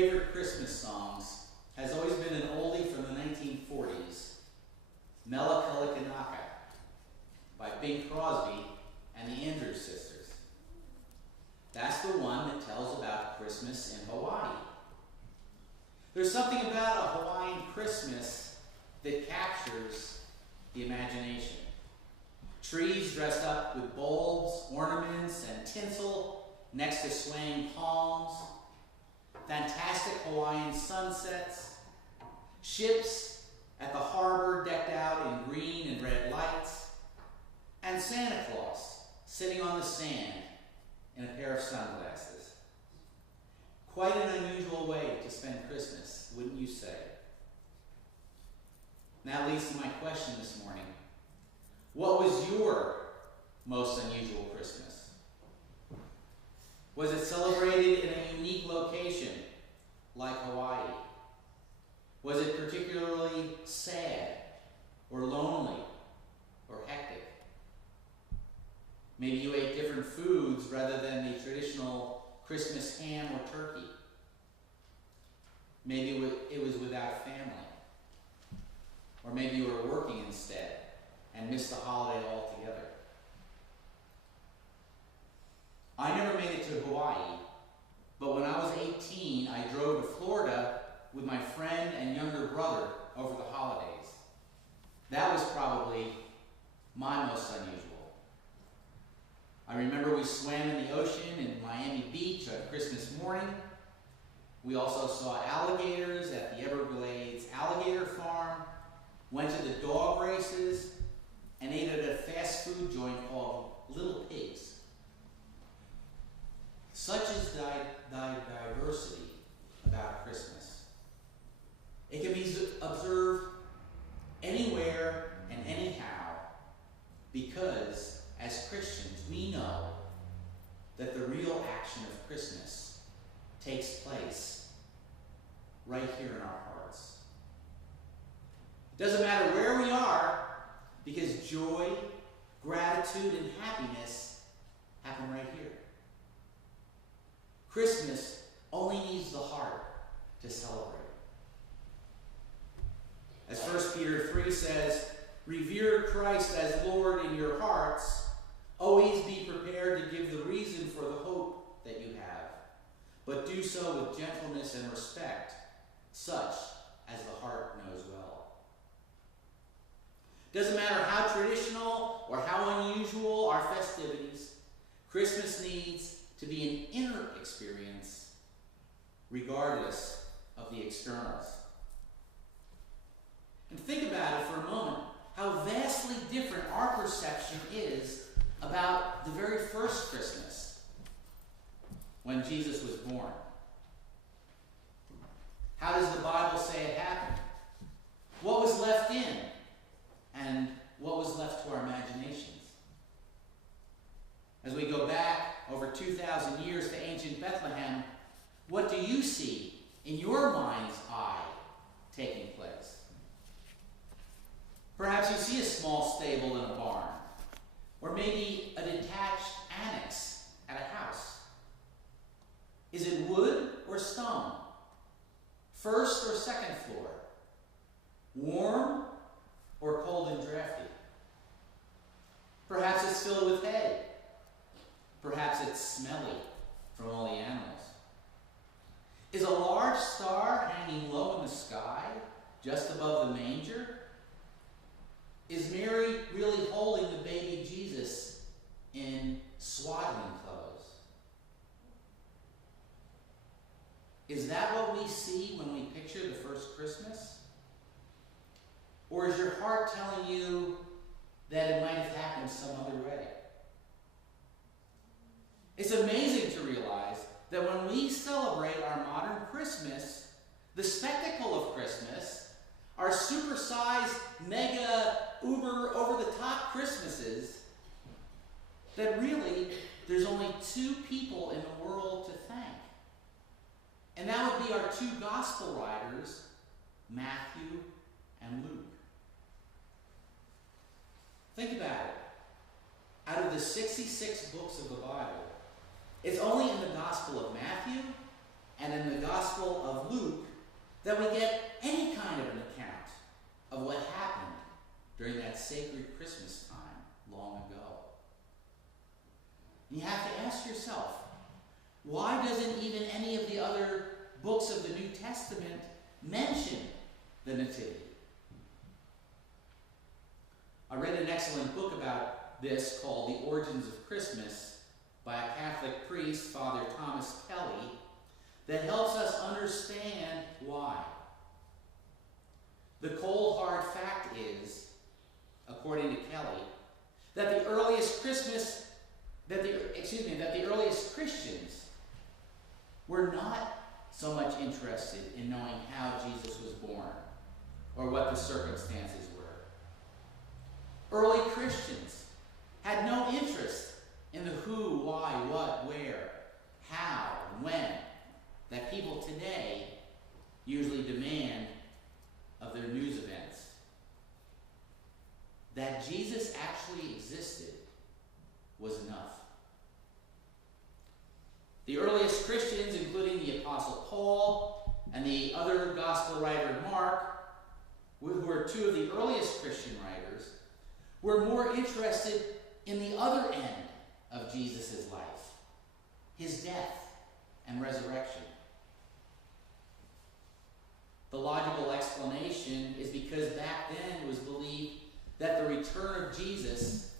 favorite Christmas songs has always been an oldie from the 1940s, Mele Kalikimaka by Bing Crosby and the Andrews Sisters. That's the one that tells about Christmas in Hawaii. There's something about a Hawaiian Christmas that captures the imagination. Trees dressed up with bulbs, ornaments, and tinsel next to swaying palms. Fantastic Hawaiian sunsets. Ships at the harbor decked out in green and red lights. And Santa Claus sitting on the sand in a pair of sunglasses. Quite an unusual way to spend Christmas, wouldn't you say? And that leads to my question this morning. What was your most unusual Christmas? Was it celebrated in a unique location, like Hawaii? Was it particularly sad, or lonely, or hectic? Maybe you ate different foods rather than the traditional Christmas ham or turkey. Maybe it was without family. Or maybe you were working instead and missed the holiday altogether. I never made it to Hawaii, but when I was 18, I drove to Florida with my friend and younger brother over the holidays. That was probably my most unusual. I remember we swam in the ocean in Miami Beach on Christmas morning. We also saw alligators at the Everglades Alligator Farm, went to the dog races, and ate at a fast food joint called Little Pigs. Such is the diversity about Christmas. It can be observed anywhere and anyhow because, as Christians, we know that the real action of Christmas takes place right here in our hearts. It doesn't matter where we are, because joy, gratitude, and happiness happen right here. Christmas only needs the heart to celebrate. As 1 Peter 3 says, revere Christ as Lord in your hearts. Always be prepared to give the reason for the hope that you have, but do so with gentleness and respect, such as the heart knows well. Doesn't matter how traditional or how unusual our festivities, Christmas needs to be an inner experience, regardless of the externals. And think about it for a moment, how vastly different our perception is about the very first Christmas, when Jesus was born. How does the Bible say it happened? What was left in, and what was left to our imaginations? As we go back over 2,000 years to ancient Bethlehem, what do you see in your mind's eye taking place? Perhaps you see a small stable in a barn, or maybe a detached annex at a house. Is it wood or stone? First or second floor? Warm or cold and drafty? Perhaps it's filled with hay. Perhaps it's smelly from all the animals. Is a large star hanging low in the sky, just above the manger? Is Mary really holding the baby Jesus in swaddling clothes? Is that what we see when we picture the first Christmas? Or is your heart telling you that it might have happened some other way? It's amazing to realize that when we celebrate our modern Christmas, the spectacle of Christmas, our supersized, mega, uber, over-the-top Christmases, that really there's only two people in the world to thank. And that would be our two gospel writers, Matthew and Luke. Think about it. Out of the 66 books of the Bible, it's only in the Gospel of Matthew and in the Gospel of Luke that we get any kind of an account of what happened during that sacred Christmas time long ago. And you have to ask yourself, why doesn't even any of the other books of the New Testament mention the Nativity? I read an excellent book about this called The Origins of Christmas by a Catholic priest, Father Thomas Kelly, that helps us understand why. The cold hard fact is, according to Kelly, that the earliest Christians were not so much interested in knowing how Jesus was born or what the circumstances were. Early Christians had no interest in the who, why, what, where, how, and when that people today usually demand of their news events. That Jesus actually existed was enough. The earliest Christians, including the Apostle Paul and the other gospel writer Mark, who were two of the earliest Christian writers, were more interested in the other end of Jesus' life, his death and resurrection. The logical explanation is because back then it was believed that the return of Jesus,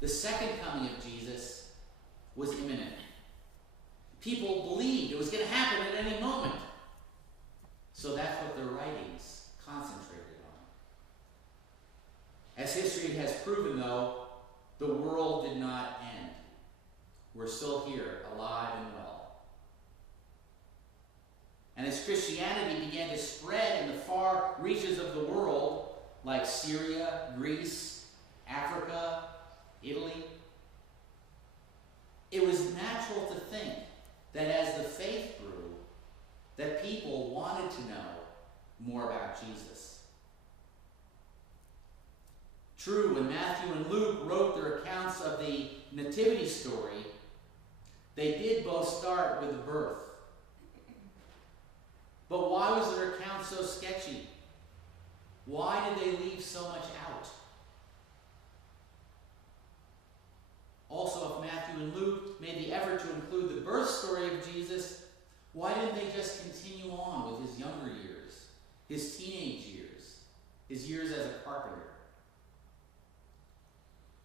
the second coming of Jesus, was imminent. People believed it was going to happen at any moment. So that's what their writings concentrated on. As history has proven, though, the world did not end. We're still here, alive and well. And as Christianity began to spread in the far reaches of the world, like Syria, Greece, Africa, Italy, it was natural to think that as the faith grew, that people wanted to know more about Jesus. True, when Matthew and Luke wrote their accounts of the nativity story, they did both start with the birth. But why was their account so sketchy? Why did they leave so much out? Also, if Matthew and Luke made the effort to include the birth story of Jesus, why didn't they just continue on with his younger years, his teenage years, his years as a carpenter?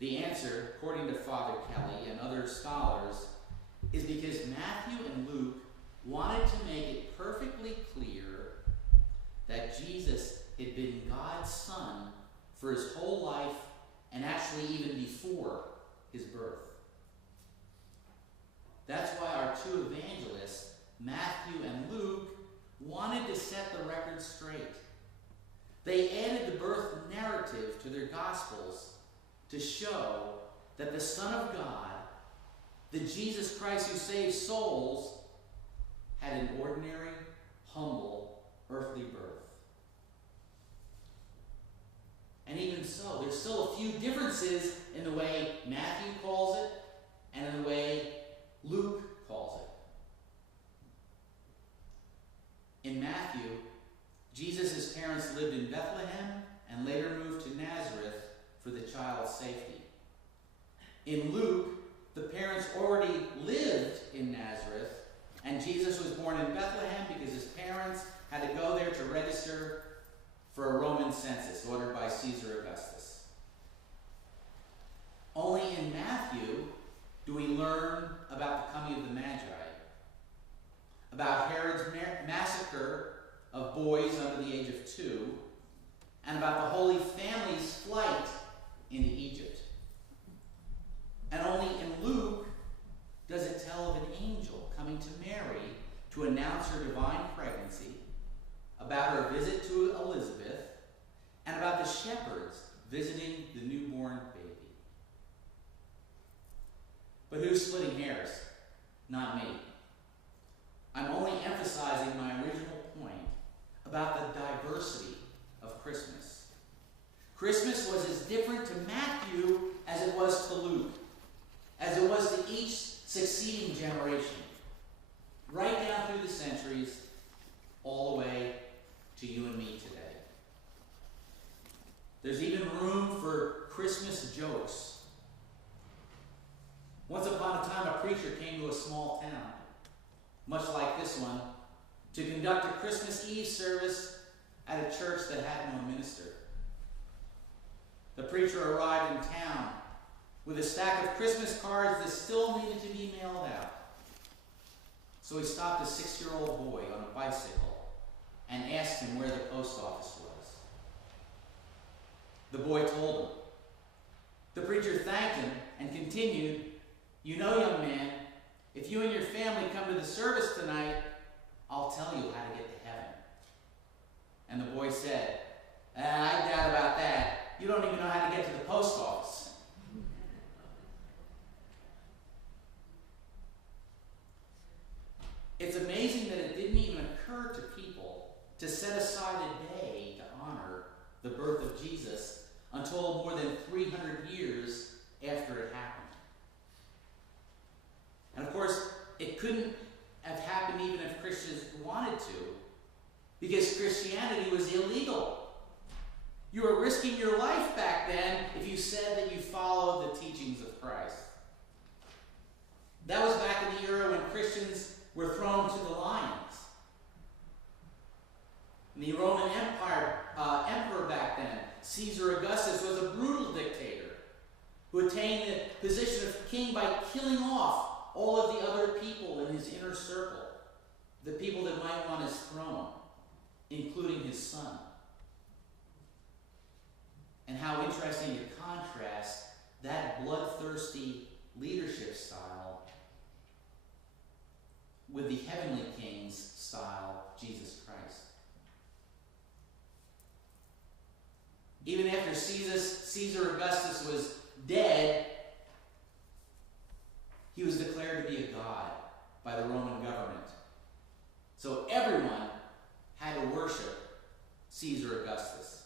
The answer, according to Father Kelly and other scholars, is because Matthew and Luke wanted to make it perfectly clear that Jesus had been God's Son for his whole life and actually even before his birth. That's why our two evangelists, Matthew and Luke, wanted to set the record straight. They added the birth narrative to their Gospels to show that the Son of God, the Jesus Christ who saves souls, had an ordinary, humble, earthly birth. And even so, there's still a few differences in the way Matthew calls it and in the way Luke calls it. In Matthew, Jesus' parents lived in Bethlehem and later moved to Nazareth for the child's safety. In Luke, the parents already lived in Nazareth, and Jesus was born in Bethlehem because his parents had to go there to register for a Roman census ordered by Caesar Augustus. Only in Matthew do we learn about the coming of the Magi, about Herod's massacre of boys under the age of 2, and about the Holy Family's flight into Egypt. And only in Luke does it tell of an angel coming to Mary to announce her divine pregnancy, about her visit to Elizabeth, and about the shepherds visiting the newborn baby. But who's splitting hairs? Not me. I'm only emphasizing my original point about the diversity of Christmas. Christmas was as different to Matthew as it was to Luke, as it was to each succeeding generation. Right down through the centuries, Christmas jokes. Once upon a time, a preacher came to a small town, much like this one, to conduct a Christmas Eve service at a church that had no minister. The preacher arrived in town with a stack of Christmas cards that still needed to be mailed out. So he stopped a 6-year-old boy on a bicycle and asked him where the post office was. The boy told him. The preacher thanked him and continued, "You know, young man, if you and your family come to the service tonight, I'll tell you how to get to heaven." And the boy said, "I doubt about that. You don't even know how to get to the post office." It's amazing that it didn't even occur to people to set aside a day to honor the birth of Jesus until more than 300 years after it happened. And of course, it couldn't have happened even if Christians wanted to, because Christianity was illegal. You were risking your life back then if you said that you followed the teachings of Christ. That was back in the era when Christians were thrown to the lions. And the Roman Empire emperor back then, Caesar Augustus, was a brutal dictator who attained the position of king by killing off all of the other people in his inner circle, the people that might want his throne, including his son. And how interesting to contrast that bloodthirsty leadership style with the heavenly king's style, Jesus Christ. Even after Caesar Augustus was dead, he was declared to be a god by the Roman government. So everyone had to worship Caesar Augustus.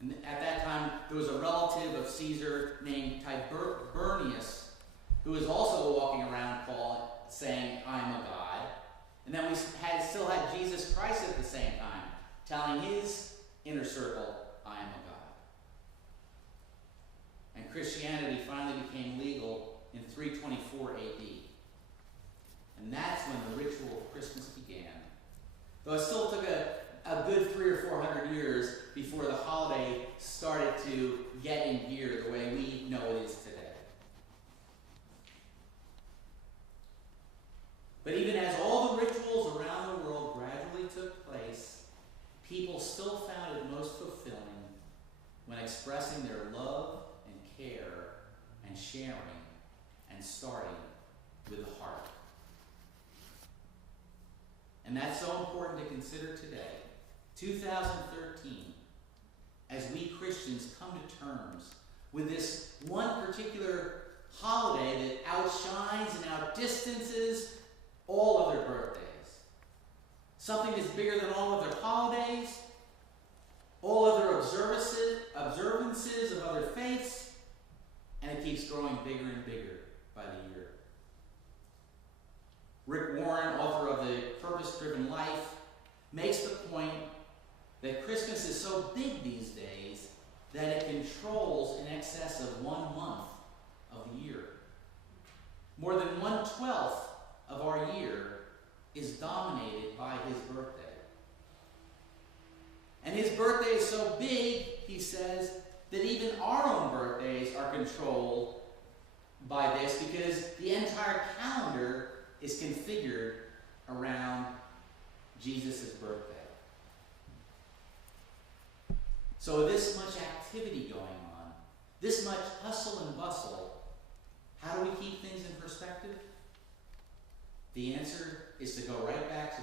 And at that time, there was a relative of Caesar named Tiberius, who was also walking around saying, "I'm a god." And then we still had Jesus Christ at the same time, telling his inner circle, "I am a god." And Christianity finally became legal in 324 AD. And that's when the ritual of Christmas began. Though it still took a good 300 or 400 years before the holiday started to get in gear the way we know it is today. But even as all the rituals around the world gradually took place, people still found it most fulfilling when expressing their love and care and sharing and starting with the heart. And that's so important to consider today, 2013, as we Christians come to terms with this one particular holiday that outshines and outdistances all other birthdays. Something that's bigger than all other holidays, all other observances of other faiths, and it keeps growing bigger and bigger by the year. Rick Warren, author of The Purpose-Driven Life, makes the point that Christmas is so big these days that it controls in excess of 1 month of the year. More than 1/12 of our year is dominated by his birthday. And his birthday is so big, he says, that even our own birthdays are controlled by this because the entire calendar is configured around Jesus' birthday. So this much activity going on, this much hustle and bustle, how do we keep things in perspective? The answer is to go right back to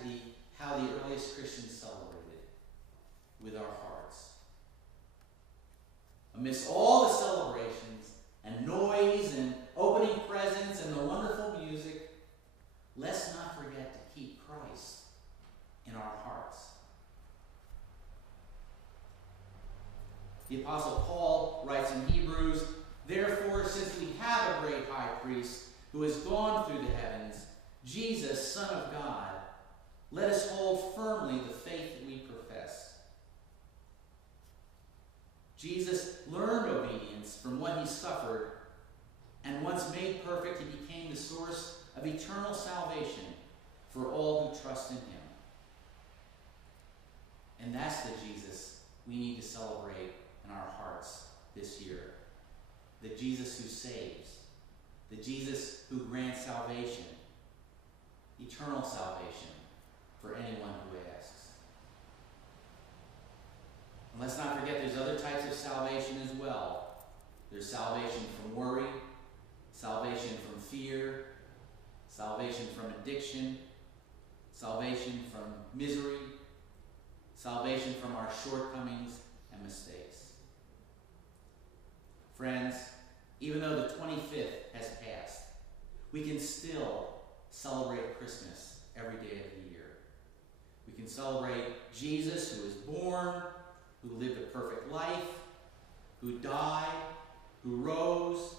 how the earliest Christians celebrated, with our hearts. Amidst all the celebrations and noise and opening presents and the wonderful music, let's not forget to keep Christ in our hearts. The Apostle Paul writes in Hebrews, "Therefore, since we have a great high priest who has gone through the heavens, Jesus, Son of God, let us hold firmly the faith that we profess." Jesus learned obedience from what he suffered, and once made perfect, he became the source of eternal salvation for all who trust in him. And that's the Jesus we need to celebrate in our hearts this year. The Jesus who saves, the Jesus who grants salvation, eternal salvation for anyone who asks. And let's not forget there's other types of salvation as well. There's salvation from worry, salvation from fear, salvation from addiction, salvation from misery, salvation from our shortcomings and mistakes. Friends, even though the 25th has passed, we can still celebrate Christmas every day of the year. We can celebrate Jesus, who was born, who lived a perfect life, who died, who rose,